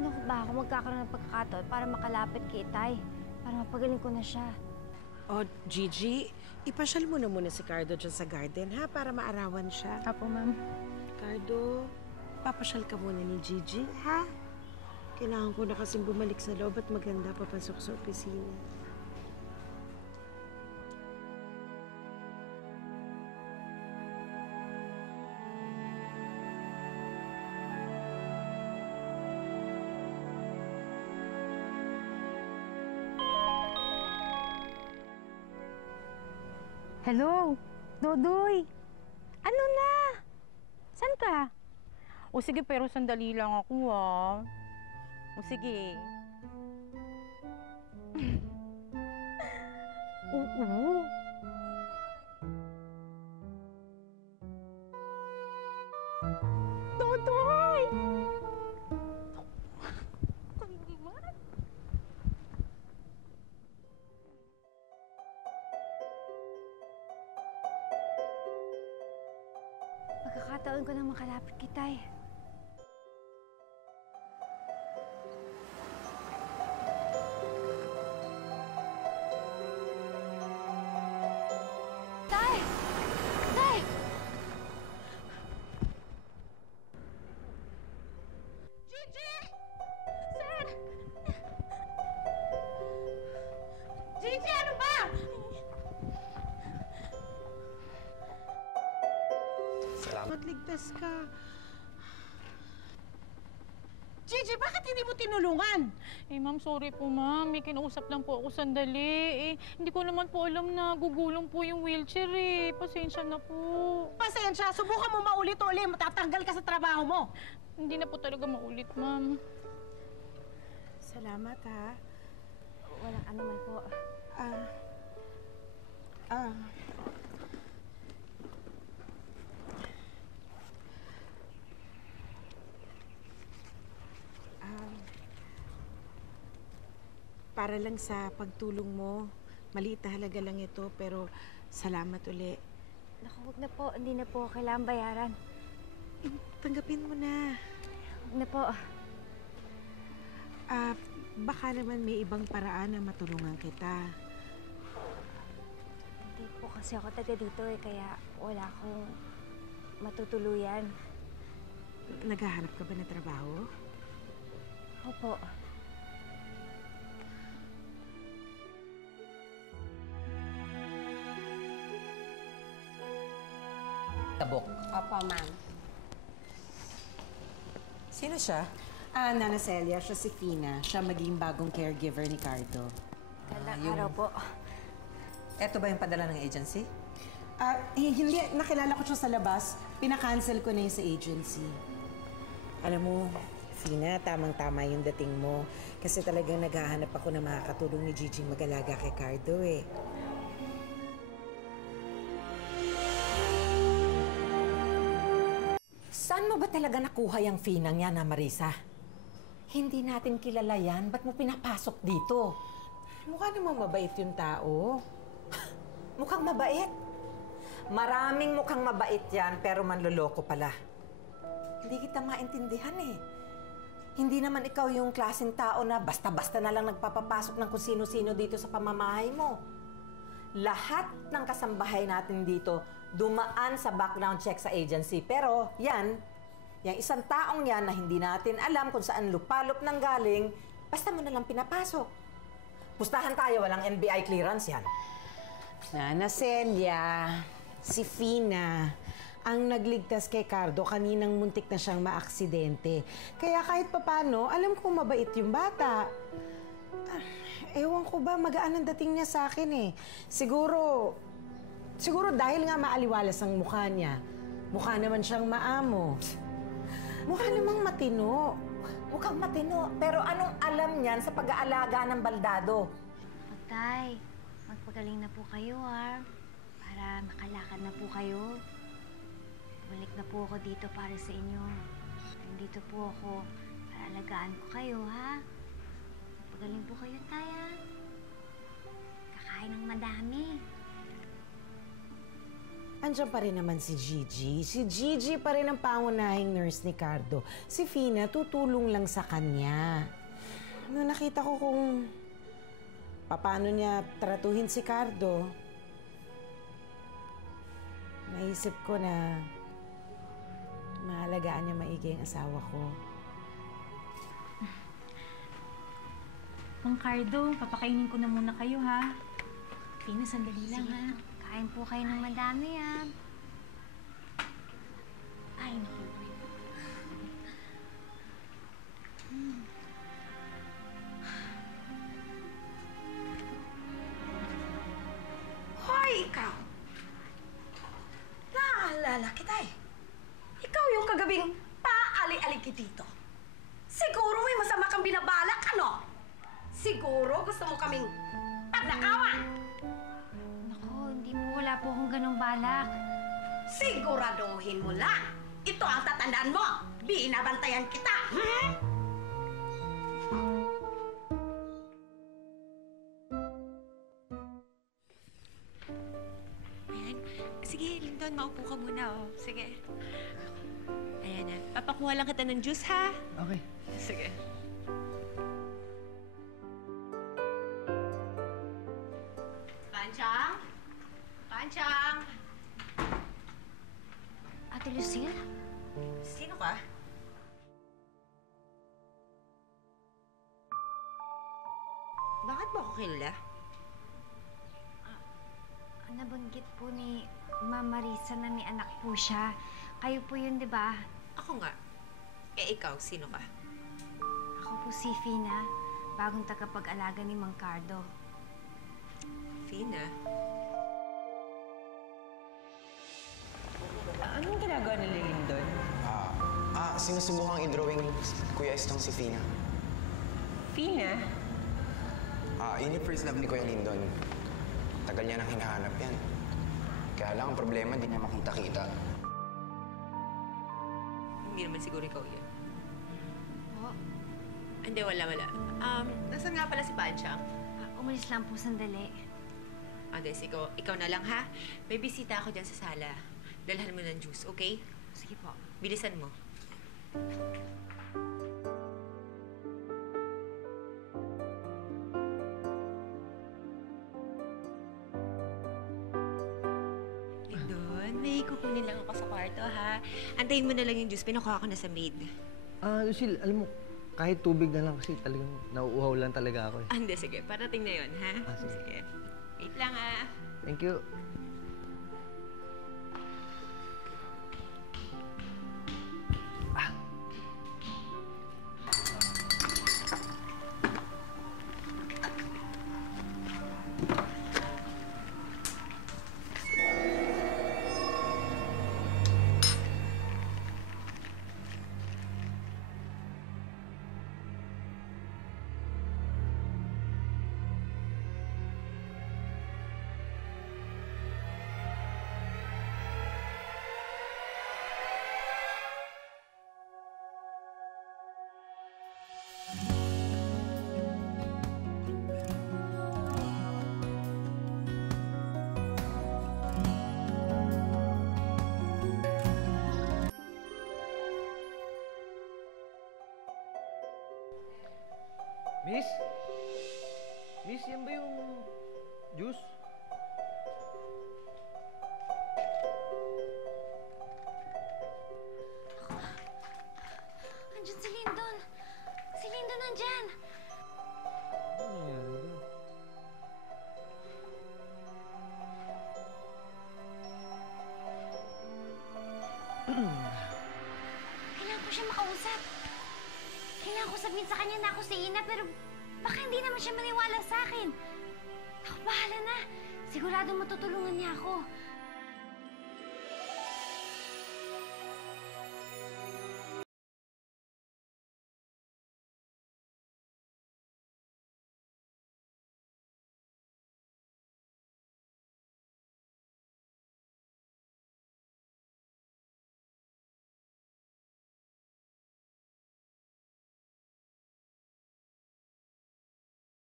Paano ko ba ako magkakaroon ng pagkakataon para makalapit kay Itay? Para mapagaling ko na siya. Oh, Gigi, ipasyal mo na muna si Cardo dyan sa garden, ha? Para maarawan siya. Apo, ma'am. Cardo, papasyal ka muna ni Gigi, ha? Kailangan ko na kasing bumalik sa loob at maganda papasok sa opisina. Hello, Dodoy. Ano na? San ka? O sige, pero sandali lang ako, ah. O sige. Oo. Dodoy! Pagkakataon ko na makalapit kay Itay. Tay! Tay! Gigi! Sir! Gigi, ano ba? Salamat, ligtas ka. Gigi, bakit hindi mo tinulungan? Eh, ma'am, sorry po, ma'am. May kinausap lang po ako sandali. Eh, hindi ko naman po alam na gugulong po yung wheelchair, eh. Pasensya na po. Pasensya, subukan mo maulit-uli. Matatanggal ka sa trabaho mo. Hindi na po talaga maulit, ma'am. Salamat, ha? Walang ano man po. Para lang sa pagtulong mo. Maliit na halaga lang ito, pero salamat uli. Naku, huwag na po. Hindi na po kailangan bayaran. Tanggapin mo na. Huwag na po. Baka naman may ibang paraan na matulungan kita. Hindi po kasi ako taga dito eh, kaya wala akong matutuluyan. Naghahanap ka ba ng trabaho? Opo. Tabok. Opo, ma'am. Sino siya? Nana Celia, siya si Fina. Siya maging bagong caregiver ni Cardo. Gandang araw po. Eto ba yung padala ng agency? Hindi. Nakilala ko siya sa labas. Pinakancel ko na yun sa agency. Alam mo, Fina, tamang-tama yung dating mo. Kasi talagang naghahanap ako na makakatulong ni Gigi mag-alaga kay Cardo eh. Saan mo ba talaga nakuha yung Finang yan, ha, Marisa? Hindi natin kilala yan. Ba't mo pinapasok dito? Mukha namang mabait yung tao. Mukhang mabait. Maraming mukhang mabait yan, pero manloloko pala. Hindi kita maintindihan eh. Hindi naman ikaw yung klaseng tao na basta-basta na lang nagpapapasok ng kung sino-sino dito sa pamamahay mo. Lahat ng kasambahay natin dito dumaan sa background check sa agency. Pero yan, yung isang taong yan na hindi natin alam kung saan lupalop nang galing, basta mo na lang pinapasok. Pustahan tayo, walang NBI clearance yan. Nana Celia, si Fina, ang nagligtas kay Cardo kaninang muntik na siyang maaksidente. Kaya kahit papano, alam kong mabait yung bata. Ewan ko ba, magaan ang dating niya sa akin eh. Siguro dahil nga maaliwalas ang mukha niya. Mukha naman siyang maamo. Mukha namang matino. Mukhang matino, pero anong alam niyan sa pag-aalaga ng baldado? Tay, magpagaling na po kayo ha. Para makalakad na po kayo. Balik na po ako dito para sa inyo. Nandito po ako para alagaan ko kayo ha. Magpagaling po kayo, Tay ha. Kakain ng madami. andyan pa rin naman si Gigi. Si Gigi pa rin ang pangunahing nurse ni Cardo. Si Fina, tutulong lang sa kanya. Nung nakita ko kung paano niya tratuhin si Cardo, naisip ko na mahalagaan niya maigi ang asawa ko. Mang Cardo, papakainin ko na muna kayo, ha? Fina, sandali lang, ha? Kain po kayo ng madami, ah. Ay, naku. Hoy, ikaw! Naalala kita eh. Ikaw yung kagabing paali-ali dito. Siguro may masama kang binabalak, ano? Siguro gusto mo kaming pagnakawan. Naku, hindi po, wala po akong ganong balak. Siguraduhin mo lang. Ito ang tatandaan mo. Binabantayan kita. Hmm? Ayan. Sige, Lindon, maupo ka muna, oh. Sige. Ayan na. Papakuha lang kita ng juice, ha? Okay. Sige. Panchang? Panchang? Ate Lucille? Sino ka? Bakit ba ako kilala? Nabanggit po ni Mama Marisa na may anak po siya. Kayo po yun, di ba? Ako nga. Eh, ikaw, sino ka? Ako po si Fina, bagong tagapag-alaga ni Mang Cardo. Fina? Anong ginagawa ni Lindon? Sinusubukang i-drawing Kuya Estong si Fina. Fina? Yun yung first love ni Kuya Lindon. Tagal niya nang hinahanap yan. Kaya lang ang problema, di niya makita-kita. Hindi naman siguro ikaw yun. Po? Hindi, wala. Nasaan nga pala si Panchang? Umalis lang po sandali. Des, ikaw na lang, ha? May bisita ako dyan sa sala. Dalhan mo ng juice, okay? Sige po. Bilisan mo. Lindon, may kukunin lang ako sa kwarto, ha? Antayin mo na lang yung juice. Pinukuha ko na sa maid. Lucille, alam mo, kahit tubig na lang kasi talagang nauuhaw lang talaga ako eh. Hindi, sige. Parating na yun, ha? Sige. Wait lang, ha? Thank you. Miss? Miss, yan ba yung juice? Andyan si Lindon! Si Lindon nandyan! Ano nangyari doon? Kailangan ko siya makausap. Kailangan ko sabihin sa kanya na ako si Ina, pero baka hindi naman siya maniwala sa akin. Ako, bahala na. Sigurado matutulungan niya ako.